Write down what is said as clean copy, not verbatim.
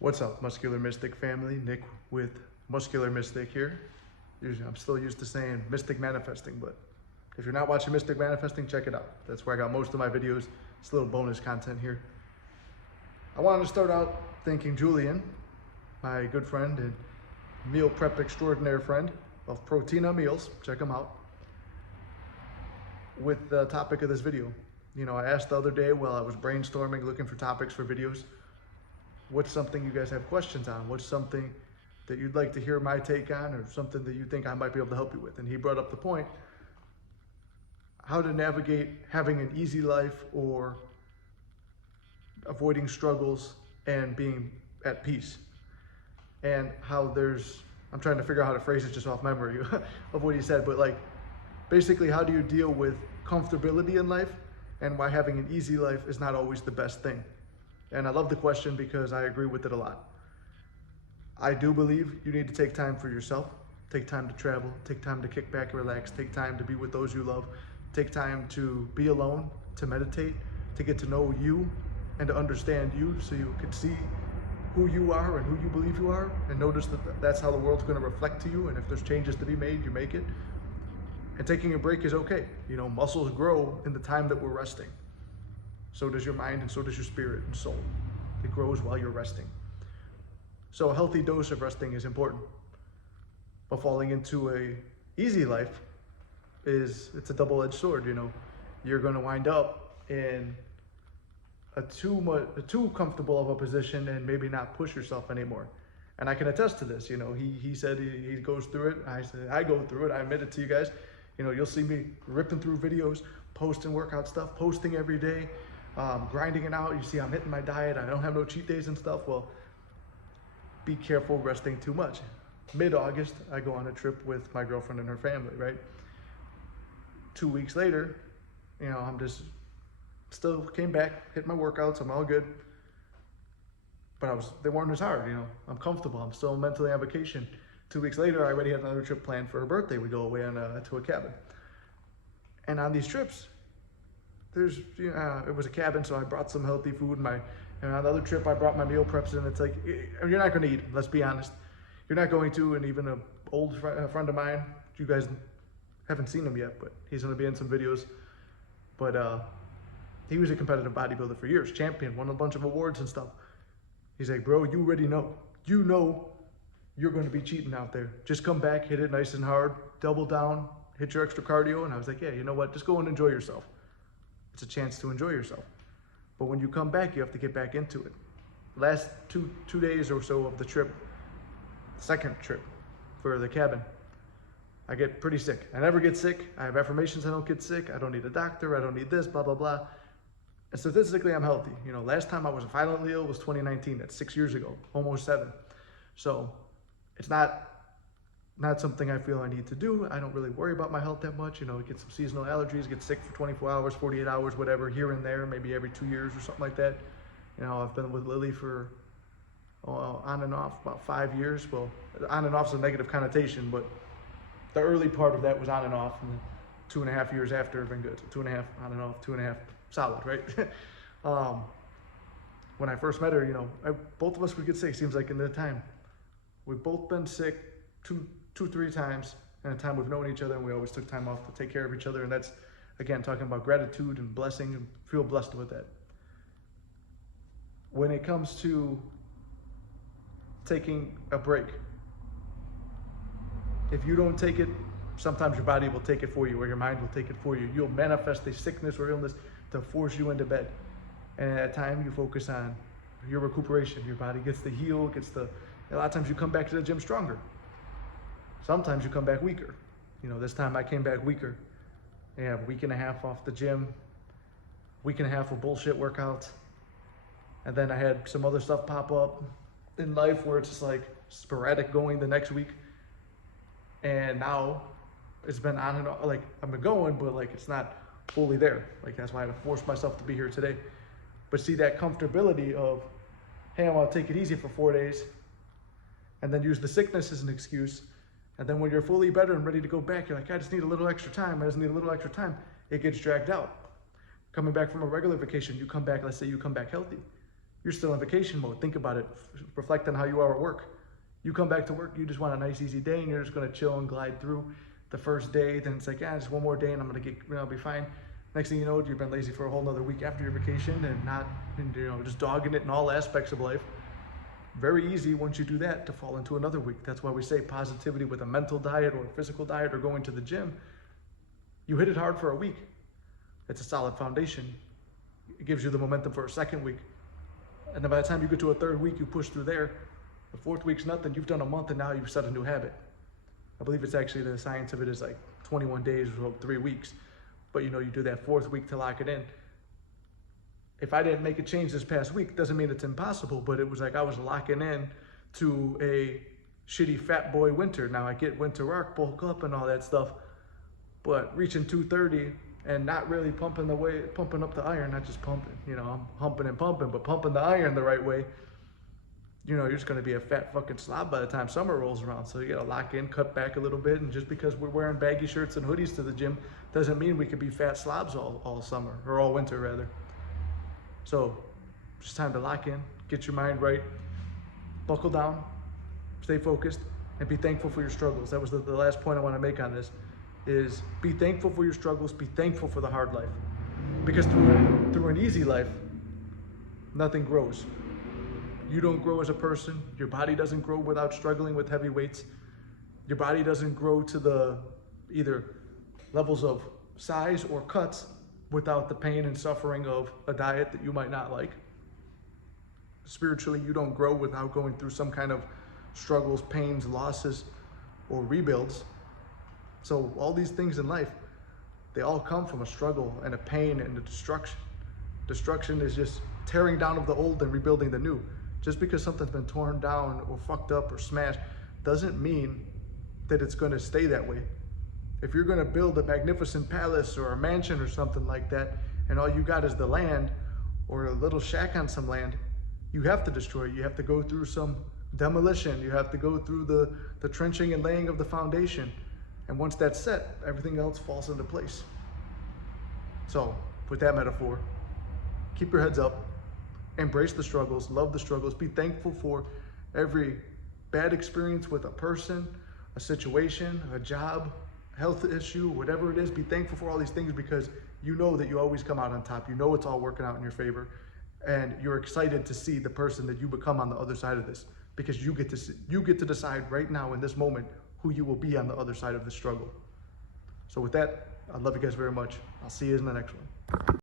What's up, Muscular Mystic family? Nick with Muscular Mystic here. Usually, I'm still used to saying Mystic Manifesting, but if you're not watching Mystic Manifesting, check it out. That's where I got most of my videos. It's a little bonus content here. I wanted to start out thanking Julian, my good friend and meal prep extraordinaire friend of Proteina Meals. Check him out. With the topic of this video. You know, I asked the other day while I was brainstorming, looking for topics for videos, what's something you guys have questions on? What's something that you'd like to hear my take on, or something that you think I might be able to help you with? And he brought up the point, how to navigate having an easy life or avoiding struggles and being at peace. And how I'm trying to figure out how to phrase it just off memory of what he said, but like, basically, how do you deal with comfortability in life and why having an easy life is not always the best thing? And I love the question because I agree with it a lot. I do believe you need to take time for yourself, take time to travel, take time to kick back and relax, take time to be with those you love, take time to be alone, to meditate, to get to know you and to understand you so you can see who you are and who you believe you are, and notice that that's how the world's going to reflect to you, and if there's changes to be made, you make it. And taking a break is okay. You know, muscles grow in the time that we're resting. So does your mind, and so does your spirit and soul. It grows while you're resting. So a healthy dose of resting is important. But falling into a easy life it's a double-edged sword, you know. You're gonna wind up in a too comfortable of a position and maybe not push yourself anymore. And I can attest to this, you know. He said he goes through it. I said I go through it. I admit it to you guys. You know, you'll see me ripping through videos, posting workout stuff, posting every day, grinding it out. You see I'm hitting my diet. I don't have no cheat days and stuff. Well, be careful resting too much. Mid-August, I go on a trip with my girlfriend and her family, right? 2 weeks later, you know, I'm just still came back, hit my workouts. I'm all good. But they weren't as hard, you know. I'm comfortable. I'm still mentally on vacation. 2 weeks later, I already had another trip planned for her birthday. We go away to a cabin. And on these trips, it was a cabin, so I brought some healthy food. And on the other trip, I brought my meal preps, and it's like, you're not going to eat, let's be honest. You're not going to, and even an old friend of mine, you guys haven't seen him yet, but he's going to be in some videos. But he was a competitive bodybuilder for years, champion, won a bunch of awards and stuff. He's like, bro, you already know. You know you're going to be cheating out there. Just come back, hit it nice and hard, double down, hit your extra cardio. And I was like, yeah, you know what? Just go and enjoy yourself. It's a chance to enjoy yourself. But when you come back, you have to get back into it. Last two days or so of the trip, second trip for the cabin, I get pretty sick. I never get sick. I have affirmations I don't get sick. I don't need a doctor. I don't need this, blah, blah, blah. And statistically, I'm healthy. You know, last time I was violently ill was 2019. That's 6 years ago, almost 7. So it's not something I feel I need to do. I don't really worry about my health that much. You know, get some seasonal allergies, get sick for 24 hours, 48 hours, whatever, here and there, maybe every 2 years or something like that. You know, I've been with Lily for on and off about 5 years. Well, on and off is a negative connotation, but the early part of that was on and off, and the 2.5 years after have been good. So 2.5 on and off, 2.5 solid, right? When I first met her, you know, both of us would get sick. Seems like in that time, we've both been sick two, 3 times in a time we've known each other, and we always took time off to take care of each other. And that's, again, talking about gratitude and blessing, and feel blessed with that. When it comes to taking a break, if you don't take it, sometimes your body will take it for you, or your mind will take it for you. You'll manifest a sickness or illness to force you into bed. And at that time, you focus on your recuperation. Your body gets to heal, a lot of times you come back to the gym stronger. Sometimes you come back weaker. You know, this time I came back weaker. Yeah, a week and a half off the gym, week and a half of bullshit workouts. And then I had some other stuff pop up in life where it's just like sporadic going the next week. And now it's been on and off, like I've been going, but like it's not fully there. Like that's why I forced myself to be here today. But see that comfortability of, hey, I want to take it easy for 4 days, and then use the sickness as an excuse. And then when you're fully better and ready to go back, you're like, I just need a little extra time. I just need a little extra time. It gets dragged out. Coming back from a regular vacation, you come back, let's say you come back healthy. you're still in vacation mode. Think about it. Reflect on how you are at work. You come back to work, you just want a nice easy day and you're just gonna chill and glide through the first day. Then it's like, yeah, just one more day and I'm gonna get, I'll be fine. Next thing you know, you've been lazy for a whole nother week after your vacation and just dogging it in all aspects of life. Very easy once you do that to fall into another week. That's why we say positivity with a mental diet or a physical diet or going to the gym. You hit it hard for a week. It's a solid foundation. It gives you the momentum for a second week. And then by the time you get to a third week, you push through there. The fourth week's nothing. You've done a month and now you've set a new habit. I believe it's actually, the science of it is like 21 days or 3 weeks. But you do that fourth week to lock it in. If I didn't make a change this past week, doesn't mean it's impossible, but it was like I was locking in to a shitty fat boy winter. Now I get winter arc, bulk up and all that stuff, but reaching 230 and not really pumping up the iron, not just pumping, I'm humping and pumping, but pumping the iron the right way, you're just gonna be a fat fucking slob by the time summer rolls around. So you gotta lock in, cut back a little bit, and just because we're wearing baggy shirts and hoodies to the gym doesn't mean we could be fat slobs all summer, or all winter rather. So it's time to lock in, get your mind right, buckle down, stay focused, and be thankful for your struggles. That was the last point I want to make on this, is be thankful for your struggles, be thankful for the hard life. Because through an easy life, nothing grows. You don't grow as a person, your body doesn't grow without struggling with heavy weights. Your body doesn't grow to the either levels of size or cuts without the pain and suffering of a diet that you might not like. Spiritually, you don't grow without going through some kind of struggles, pains, losses, or rebuilds. So all these things in life, they all come from a struggle and a pain and a destruction. Destruction is just tearing down of the old and rebuilding the new. Just because something's been torn down or fucked up or smashed doesn't mean that it's going to stay that way. If you're going to build a magnificent palace or a mansion or something like that, and all you got is the land or a little shack on some land, you have to destroy it. You have to go through some demolition. You have to go through the trenching and laying of the foundation. And once that's set, everything else falls into place. So with that metaphor, keep your heads up, embrace the struggles, love the struggles, be thankful for every bad experience with a person, a situation, a job, health issue, whatever it is. Be thankful for all these things because you know that you always come out on top. You know it's all working out in your favor, and you're excited to see the person that you become on the other side of this, because you get to decide right now in this moment who you will be on the other side of the struggle. So with that, I love you guys very much. I'll see you in the next one.